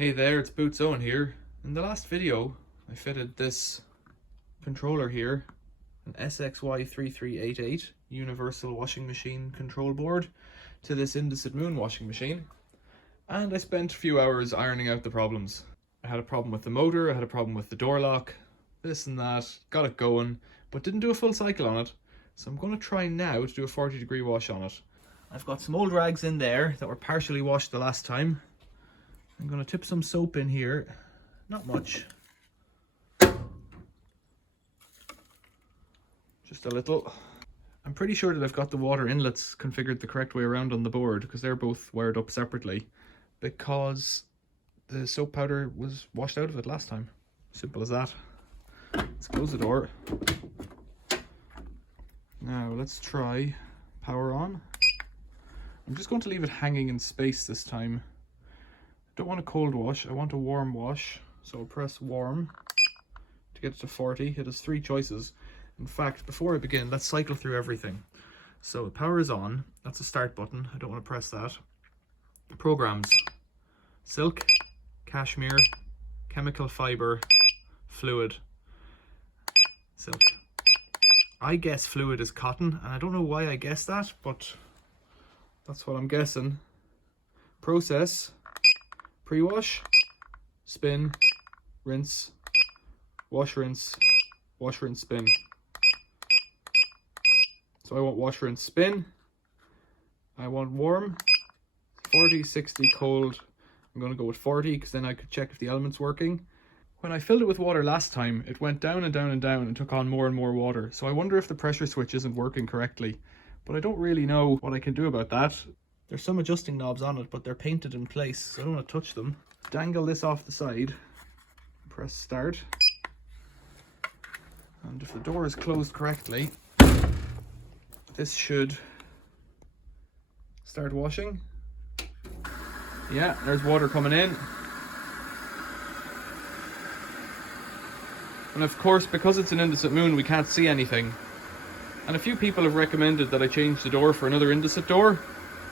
Hey there, it's Boots Owen here. In the last video, I fitted this controller here, an SXY3388 universal washing machine control board, to this Indesit Moonie washing machine, and I spent a few hours ironing out the problems. I had a problem with the motor, I had a problem with the door lock, this and that, got it going, but didn't do a full cycle on it, so I'm going to try now to do a 40-degree wash on it. I've got some old rags in there that were partially washed the last time. I'm going to tip some soap in here, not much, just a little. I'm pretty sure that I've got the water inlets configured the correct way around on the board, because they're both wired up separately, because the soap powder was washed out of it last time. Simple as that. Let's close the door. Now let's try power on. I'm just going to leave it hanging in space this time. I don't want a cold wash, I want a warm wash, so I'll press warm to get it to 40. It has three choices. In fact, before I begin, let's cycle through everything. So the power is on, that's a start button, I don't want to press that. Programs: silk, cashmere, chemical fiber, fluid, silk. I guess fluid is cotton, and I don't know why I guessed that, but that's what I'm guessing. Process: pre-wash, spin, rinse, wash, rinse, spin. So I want wash, rinse, spin. I want warm, 40, 60, cold. I'm going to go with 40 because then I could check if the element's working. When I filled it with water last time, it went down and down and down and took on more and more water. So I wonder if the pressure switch isn't working correctly. But I don't really know what I can do about that. There's some adjusting knobs on it, but they're painted in place, so I don't want to touch them. Dangle this off the side, press start, and if the door is closed correctly, this should start washing. Yeah, there's water coming in. And of course, because it's an Indesit Moonie, we can't see anything. And a few people have recommended that I change the door for another Indesit door.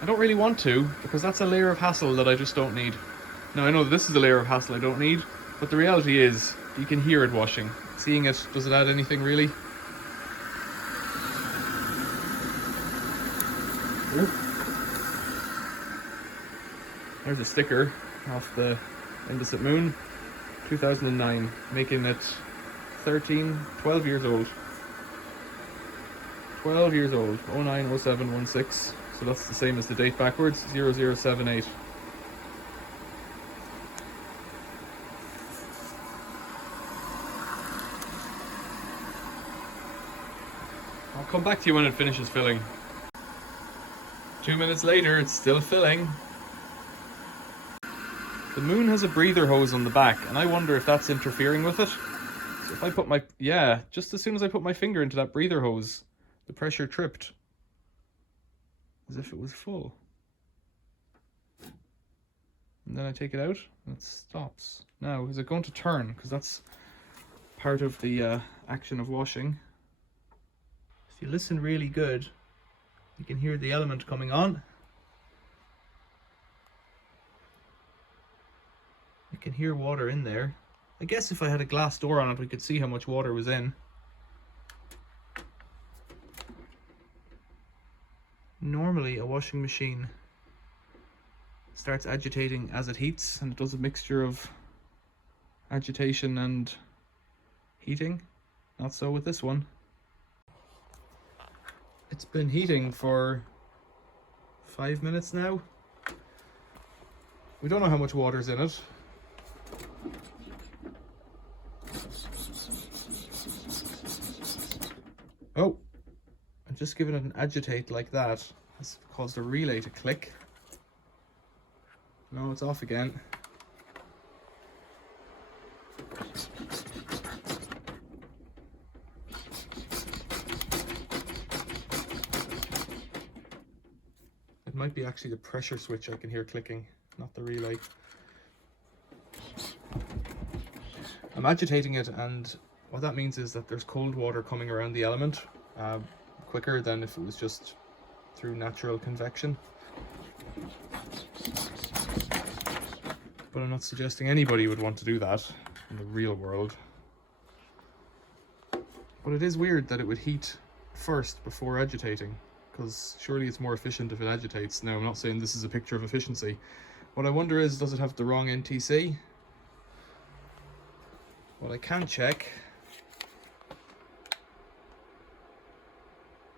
I don't really want to, because that's a layer of hassle that I just don't need. Now I know this is a layer of hassle I don't need, but the reality is, you can hear it washing. Seeing it, does it add anything really? There's a sticker off the Indesit Moonie, 2009, making it 12 years old. 12 years old, 090716. So that's the same as the date backwards, 0078. I'll come back to you when it finishes filling. 2 minutes later, it's still filling. The Moonie has a breather hose on the back, and I wonder if that's interfering with it. So if I put my, just as soon as I put my finger into that breather hose, the pressure tripped. As if it was full. And then I take it out and it stops. Now, is it going to turn? Because that's part of the action of washing. If you listen really good, you can hear the element coming on. You can hear water in there. I guess if I had a glass door on it, we could see how much water was in. Normally a washing machine starts agitating as it heats, and it does a mixture of agitation and heating. Not so with this one. It's been heating for 5 minutes now. We don't know how much water's in it. Oh! And just giving it an agitate like that has caused the relay to click. No, it's off again. It might be actually the pressure switch I can hear clicking, not the relay. I'm agitating it, and what that means is that there's cold water coming around the element. Quicker than if it was just through natural convection. But I'm not suggesting anybody would want to do that in the real world. But it is weird that it would heat first before agitating, because surely it's more efficient if it agitates. Now, I'm not saying this is a picture of efficiency. What I wonder is, does it have the wrong NTC? What I can check,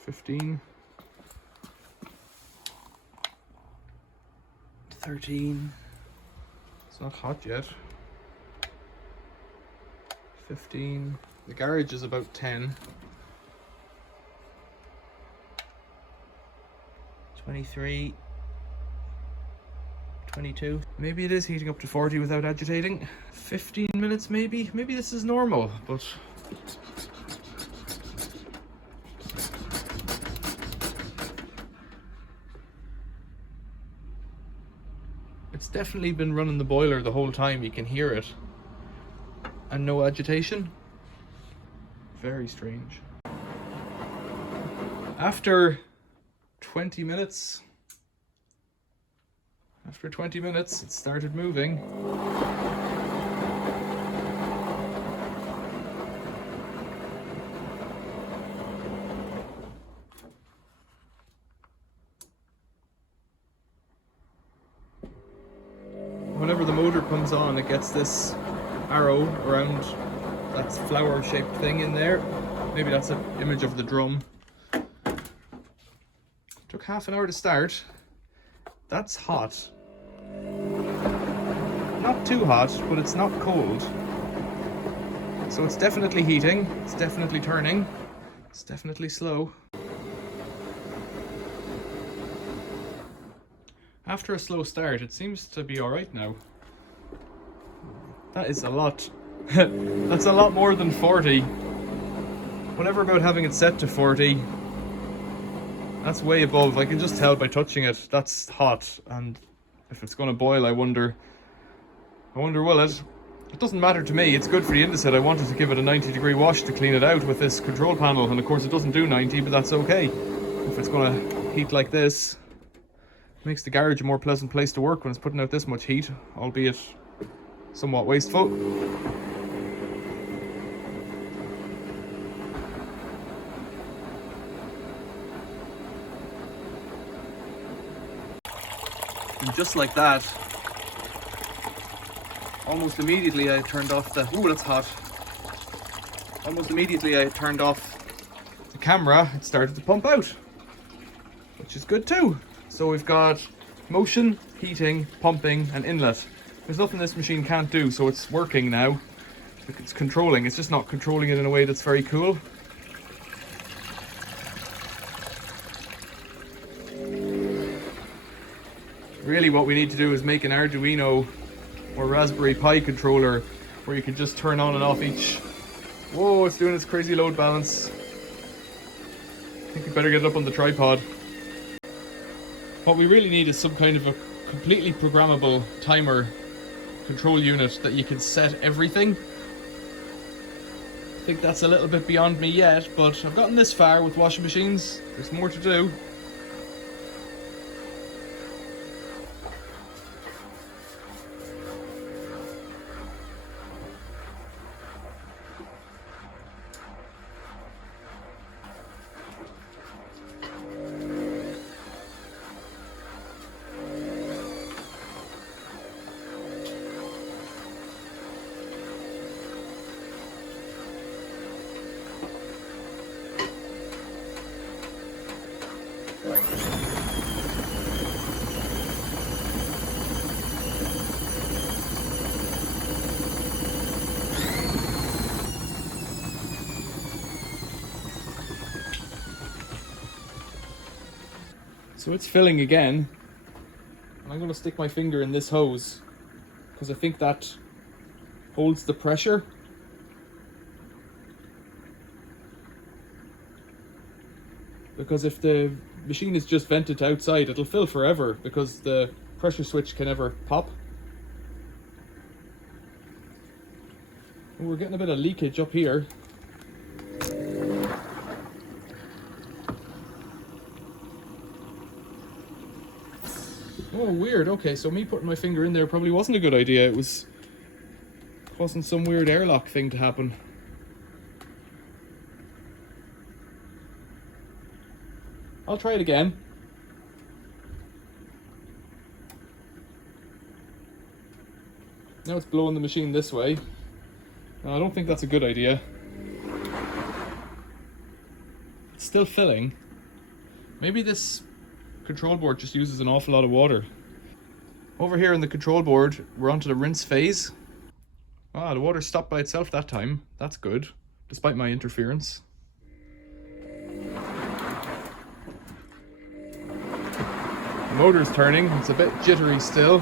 15, 13, it's not hot yet, 15, the garage is about 10, 23, 22. Maybe it is heating up to 40 without agitating. 15 minutes maybe? Maybe this is normal, but... It's definitely been running the boiler the whole time, you can hear it. And no agitation. Very strange. After 20 minutes, it started moving. Whenever the motor comes on, it gets this arrow around that flower shaped thing in there. Maybe that's an image of the drum. Took half an hour to start. That's hot. Not too hot, but it's not cold. So it's definitely heating, it's definitely turning, it's definitely slow. After a slow start, it seems to be alright now. That is a lot. That's a lot more than 40. Whatever about having it set to 40, that's way above. I can just tell by touching it, that's hot. And if it's going to boil, I wonder will it? It doesn't matter to me, it's good for the Indesit. I wanted to give it a 90-degree wash to clean it out with this control panel, and of course it doesn't do 90, but that's okay. If it's going to heat like this, it makes the garage a more pleasant place to work when it's putting out this much heat, albeit somewhat wasteful. And just like that, almost immediately I turned off the... Ooh, that's hot. Almost immediately I turned off the camera. It started to pump out, which is good too. So we've got motion, heating, pumping, and inlet. There's nothing this machine can't do, so it's working now. It's controlling. It's just not controlling it in a way that's very cool. Really what we need to do is make an Arduino or Raspberry Pi controller where you can just turn on and off each... Whoa, it's doing its crazy load balance. I think we better get it up on the tripod. What we really need is some kind of a completely programmable timer control unit that you can set everything. I think that's a little bit beyond me yet, but I've gotten this far with washing machines. There's more to do. So it's filling again, and I'm going to stick my finger in this hose because I think that holds the pressure. Because if the machine is just vented outside, it'll fill forever because the pressure switch can never pop. And we're getting a bit of leakage up here. Oh, weird. Okay, so me putting my finger in there probably wasn't a good idea. It was causing some weird airlock thing to happen. I'll try it again. Now it's blowing the machine this way. No, I don't think that's a good idea. It's still filling. Maybe this control board just uses an awful lot of water. Over here in the control board, we're onto the rinse phase. Ah, the water stopped by itself that time. That's good, despite my interference. The motor's turning. It's a bit jittery still.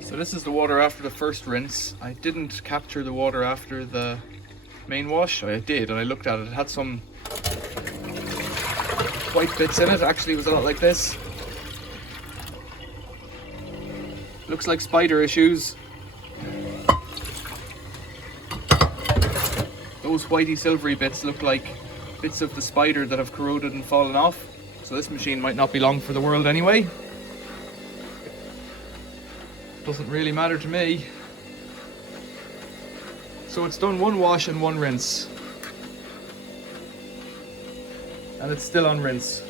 So this is the water after the first rinse. I didn't capture the water after the main wash. I did, and I looked at it. It had some white bits in it. Actually, it was a lot like this. Looks like spider issues. Those whitey silvery bits look like bits of the spider that have corroded and fallen off. So this machine might not be long for the world anyway. Doesn't really matter to me. So it's done one wash and one rinse. And it's still on rinse.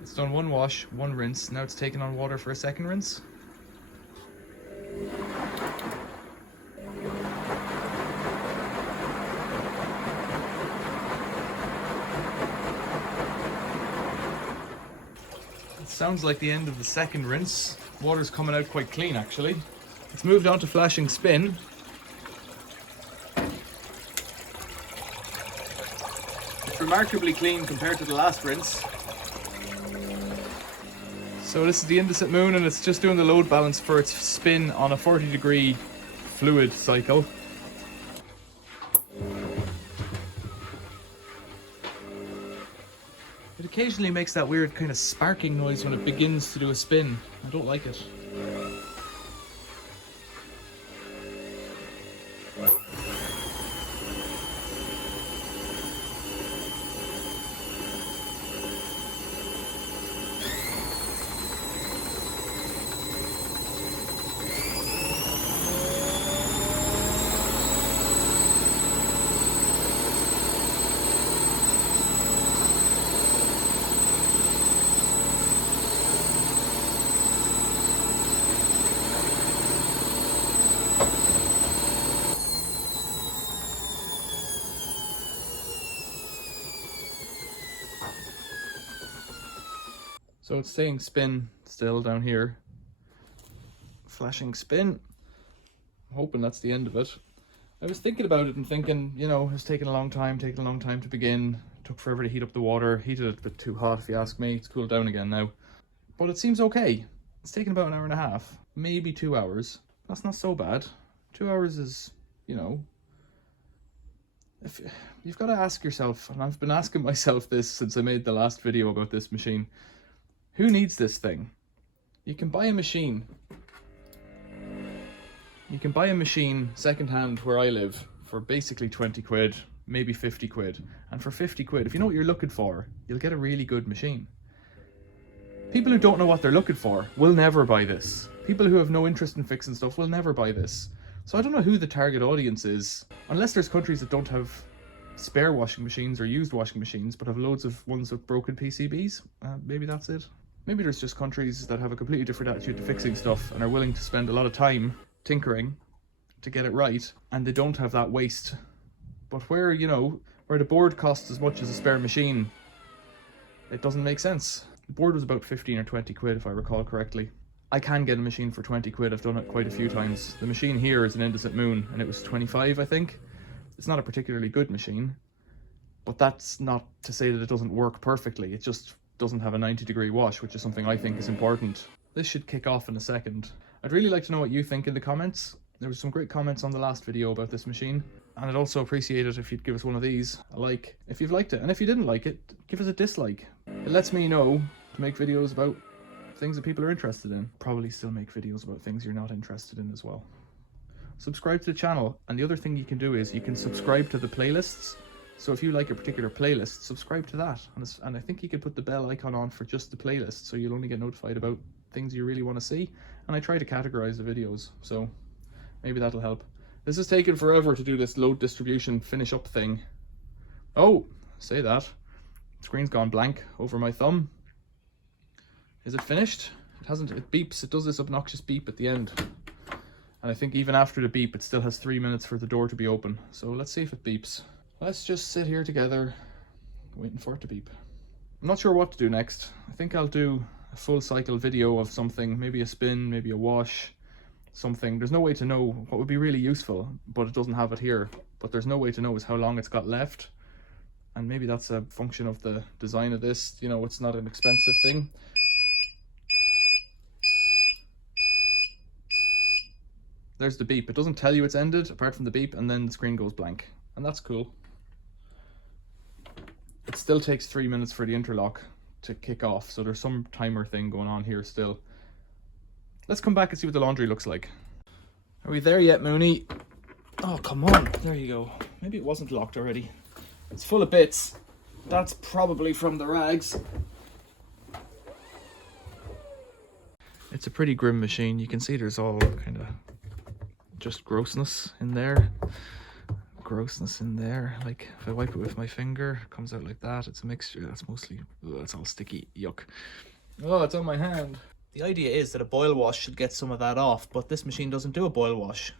It's done one wash, one rinse. Now it's taking on water for a second rinse. It sounds like the end of the second rinse. Water's coming out quite clean actually. It's moved on to flashing spin. It's remarkably clean compared to the last rinse. So this is the Indesit Moonie, and it's just doing the load balance for its spin on a 40-degree fluid cycle. It occasionally makes that weird kind of sparking noise when it begins to do a spin. I don't like it. So it's saying spin still down here. Flashing spin. I'm hoping that's the end of it. I was thinking about it and thinking, you know, it's taking a long time to begin. It took forever to heat up the water. Heated it a bit too hot if you ask me. It's cooled down again now. But it seems okay. It's taken about an hour and a half, maybe 2 hours. That's not so bad. 2 hours is, you know, if you've got to ask yourself, and I've been asking myself this since I made the last video about this machine. Who needs this thing? You can buy a machine. You can buy a machine secondhand where I live for basically 20 quid, maybe 50 quid. And for 50 quid, if you know what you're looking for, you'll get a really good machine. People who don't know what they're looking for will never buy this. People who have no interest in fixing stuff will never buy this. So I don't know who the target audience is, unless there's countries that don't have spare washing machines or used washing machines, but have loads of ones with broken PCBs. Maybe that's it. Maybe there's just countries that have a completely different attitude to fixing stuff and are willing to spend a lot of time tinkering to get it right, and they don't have that waste. But where, you know, where the board costs as much as a spare machine, it doesn't make sense. The board was about 15 or 20 quid if I recall correctly. I can get a machine for 20 quid, I've done it quite a few times. The machine here is an Indesit Moonie and it was 25 I think. It's not a particularly good machine, But that's not to say that it doesn't work perfectly. It just doesn't have a 90-degree wash, which is something I think is important. This should kick off in a second. I'd really like to know what you think in the comments. There were some great comments on the last video about this machine, and I'd also appreciate it if you'd give us one of these a like if you've liked it, and if you didn't like it, give us a dislike. It lets me know to make videos about things that people are interested in. Probably still make videos about things you're not interested in as well. Subscribe to the channel, and the other thing you can do is you can subscribe to the playlists. So if you like a particular playlist, subscribe to that, and I think you could put the bell icon on for just the playlist, so you'll only get notified about things you really want to see. And I try to categorize the videos, so maybe that'll help. This has taken forever to do this load distribution finish up thing. Oh, say that. The screen's gone blank over my thumb. Is it finished? It hasn't. It beeps. It does this obnoxious beep at the end. And I think even after the beep, it still has 3 minutes for the door to be open. So let's see if it beeps. Let's just sit here together, waiting for it to beep. I'm not sure what to do next. I think I'll do a full cycle video of something, maybe a spin, maybe a wash, something. There's no way to know what would be really useful, but it doesn't have it here. But there's no way to know is how long it's got left. And maybe that's a function of the design of this. You know, it's not an expensive thing. There's the beep. It doesn't tell you it's ended apart from the beep, and then the screen goes blank. And that's cool. It still takes 3 minutes for the interlock to kick off, so there's some timer thing going on here still. Let's come back and see what the laundry looks like. Are we there yet, Moonie? Oh, come on. There you go. Maybe it wasn't locked already. It's full of bits. That's probably from the rags. It's a pretty grim machine. You can see there's all kind of just grossness in there. Grossness in there. Like if I wipe it with my finger, it comes out like that. It's a mixture. That's mostly, it's all sticky. Yuck. Oh, it's on my hand. The idea is that a boil wash should get some of that off, but this machine doesn't do a boil wash.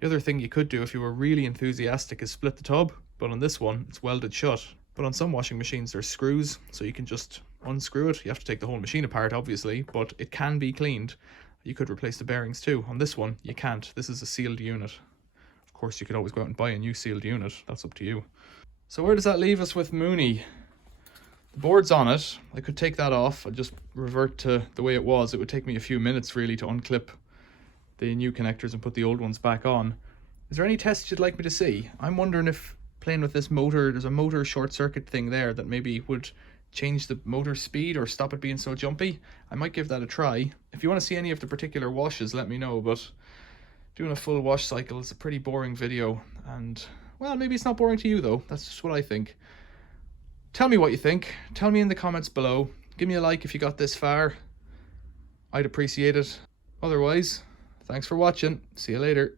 The other thing you could do if you were really enthusiastic is split the tub, but on this one it's welded shut. But on some washing machines there's screws, so you can just unscrew it. You have to take the whole machine apart obviously, but it can be cleaned. You could replace the bearings too. On this one you can't. This is a sealed unit. Of course you could always go out and buy a new sealed unit. That's up to you. So where does that leave us with Moonie? The board's on it. I could take that off. I'd just revert to the way it was. It would take me a few minutes really to unclip the new connectors and put the old ones back on. Is there any tests you'd like me to see? I'm wondering if playing with this motor, there's a motor short circuit thing there that maybe would change the motor speed or stop it being so jumpy. I might give that a try. If you want to see any of the particular washes, let me know, but doing a full wash cycle is a pretty boring video, and well, maybe it's not boring to you though. That's just what I think. Tell me what you think. Tell me in the comments below. Give me a like if you got this far. I'd appreciate it. Otherwise, thanks for watching. See you later.